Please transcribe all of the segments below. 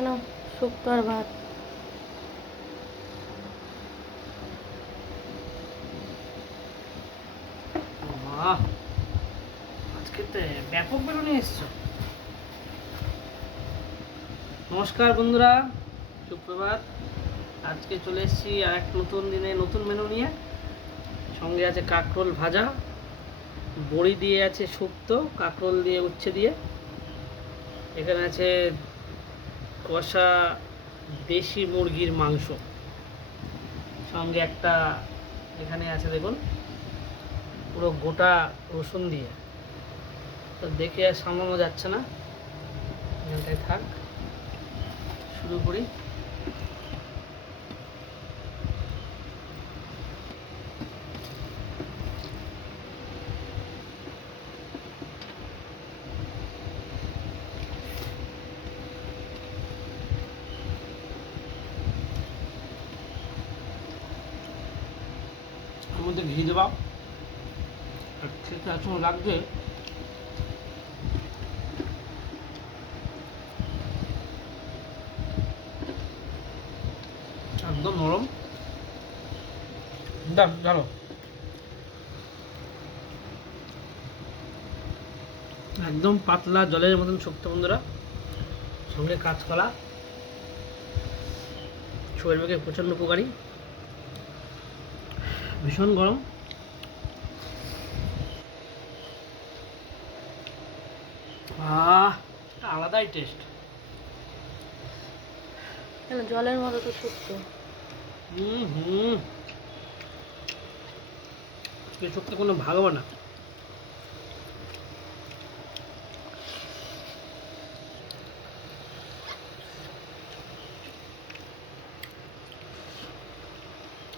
কেন? শুক্তো আর ভাত। বাহ, আজকে তো ব্যাপক মেনু নিয়ে এসছো। নমস্কার বন্ধুরা, সুপ্রভাত। আজকে চলে এসেছি আর এক নতুন দিনে নতুন মেনু নিয়ে। সঙ্গে আছে কাঁকরোল ভাজা, বড়ি দিয়ে আছে শুক্তো, কাঁকরোল দিয়ে উচ্ছে দিয়ে। এখানে আছে কষা দেশি মুরগির মাংস, সঙ্গে একটা এখানে আছে দেখুন পুরো গোটা রসুন দিয়ে। তো দেখে আর সামলানো যাচ্ছে না, এখানটায় থাক। শুরু করি। এর মধ্যে ঘি দেওয়া, আর খেতে এত সুন্দর লাগছে। একদম নরম। দাম জানো, একদম পাতলা জলের মতন শুক্তো বন্ধুরা। সঙ্গে কাঁচকলা, শরীরের পক্ষে প্রচণ্ড উপকারী। ভীষণ গরম। একটা আলাদাই টেস্ট। কেন? জলের মতো তো শুক্তো। হুম হুম, এই শুক্তো কোনো ভালো না।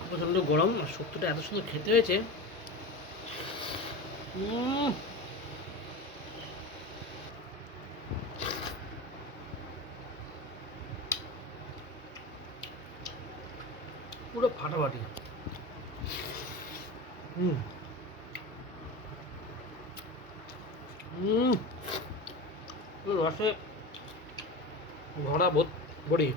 প্রচণ্ড গরম আর শুক্তোটা এত সুন্দর খেতে হয়েছে। পুরো ফাটাফাটি। হুম হুম, পুরো রসে ভরা বড়ি।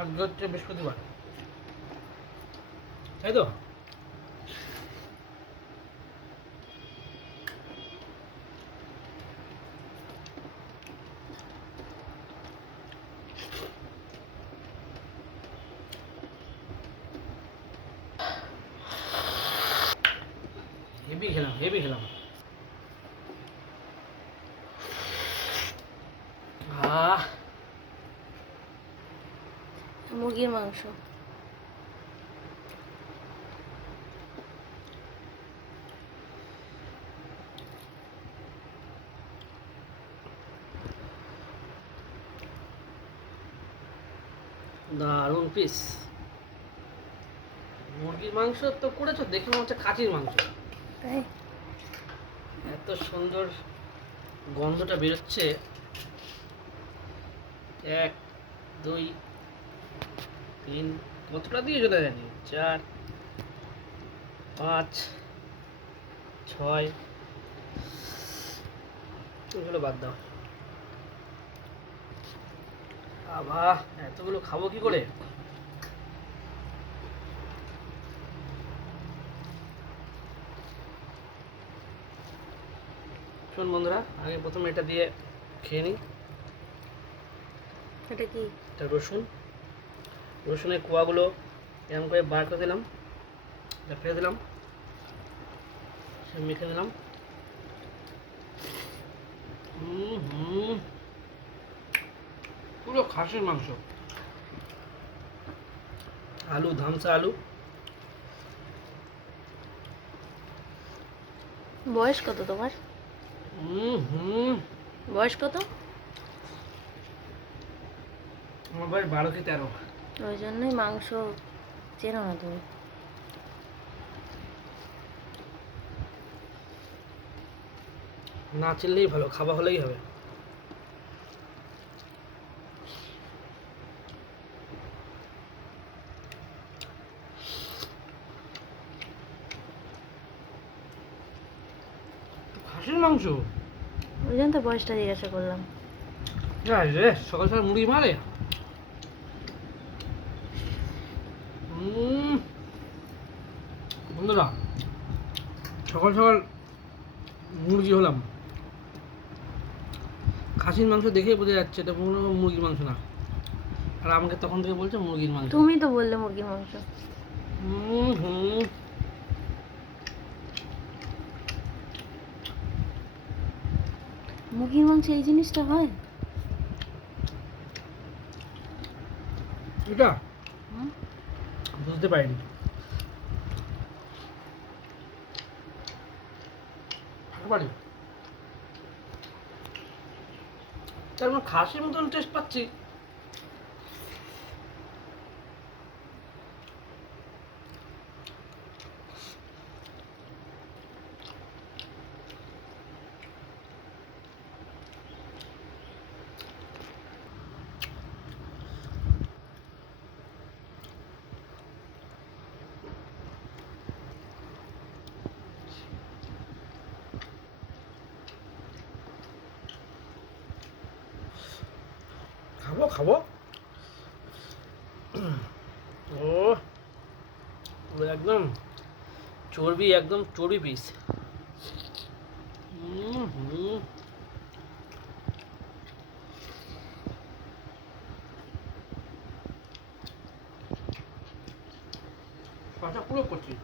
আজকে হচ্ছে বৃহস্পতিবার, তাই তো? হেভি খেলাম, হেভি খেলাম। আহ, মুরগির মাংস। দারুণ পিস। মুরগির মাংস তো করেছো দেখে মনে হচ্ছে খাসির মাংস। তাই? এত সুন্দর গন্ধটা বেরোচ্ছে। 1 2 3, কতটা দিয়ে চলে জানি, 4 5 6, এগুলো বাদ দাও। আবার এতগুলো খাবো কি করে? শোন বন্ধুরা, আগে প্রথমে এটা দিয়ে খেয়ে নিই। এটা কি? এটা রসুন, রসুনের কোয়াগুলো এরকম করে বার করে দিলাম, এটা ফেলে দিলাম, মেখে দিলাম। হুম, পুরো খাসির মাংস। আলু, ধামসা আলু। বয়স কত তোমার? হুম, বয়স কত? আমার বয়স 12 কি 13। ওই জন্যই মাংস চেনো না তুমি। না চিনলেই ভালো, খাওয়া হলেই হবে। খাসির মাংস? ওই জন্য তো বয়সটা জিজ্ঞাসা করলাম। যাই রে, সকাল সকাল মুরগি মারে। বন্ধুরা, সকাল সকাল মুরগি হলাম। খাসির মাংস দেখেই বোঝা যাচ্ছে এটা কোনো মুরগির মাংস না। আর আমাকে তখন থেকে বলছে মুরগির মাংস। তুমি তো বললে মুরগির মাংস। হুম। মুরগির মাংস এই জিনিসটা হয়? এটা হুম? বুঝতে পারিনি। পারি তার মানে খাসির মতন টেস্ট পাচ্ছি। খাবো খাবো। ও পুরো একদম চর্বি, একদম চর্বি পিস। পাটা পুরো করছি।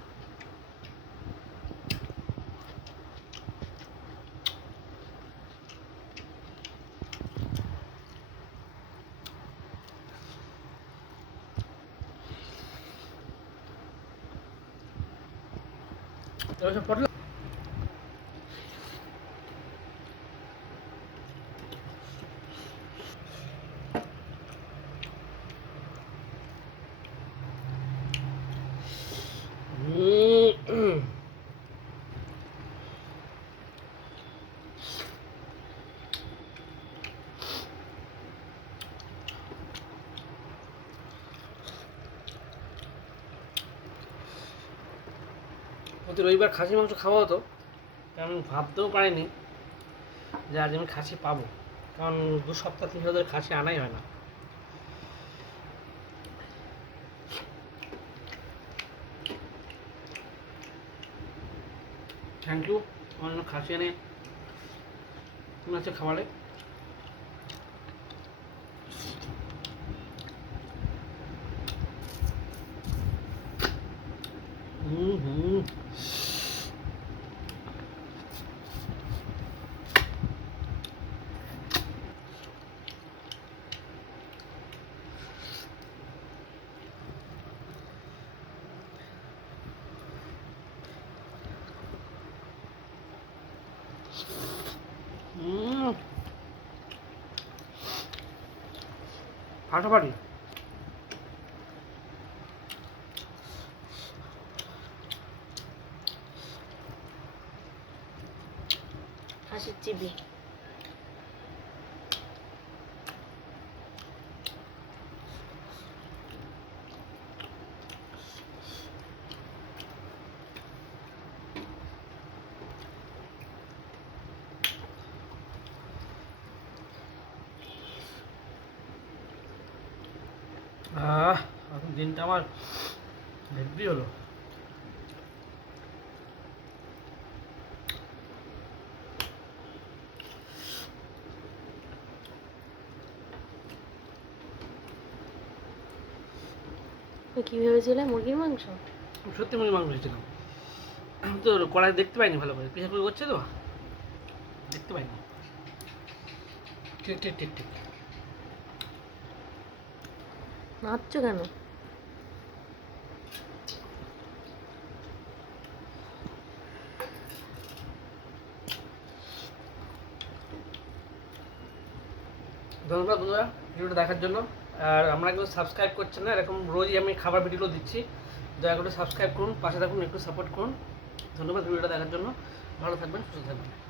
এবার পটল প্রতি রবিবার খাসি মাংস খাওয়া হতো, কারণ ভাবতেও পারিনি যে আজ আমি খাসি পাবো, কারণ 2 সপ্তাহ 3 সপ্তাহ ধরে খাসি আনাই হয় না। থ্যাংক ইউ আমার জন্য খাসি এনে তুমি আছে খাবারে। হুম। ফাটাফাটি। হাসির চিবি। এখন দিনটা আমার হেভি হলো। তো কি ভেবেছিলে মুরগির মাংস? সত্যি মুরগির মাংস ভেবেছিলাম, আমি তো কড়াই দেখতে পাইনি ভালো করে, প্রেশার কুকার করছে তো দেখতে পাইনি। ঠিক ঠিক ঠিক ঠিক। নাচছো কেন? ধন্যবাদ বন্ধুরা ভিডিওটা দেখার জন্য। আর আমরা কিন্তু সাবস্ক্রাইব করছেন না, এরকম রোজই আমি খাবার ভিডিও দিচ্ছি, দয়া করে সাবস্ক্রাইব করুন, পাশে থাকুন, একটু সাপোর্ট করুন। ধন্যবাদ ভিডিওটা দেখার জন্য। ভালো থাকবেন, সুস্থ থাকবেন।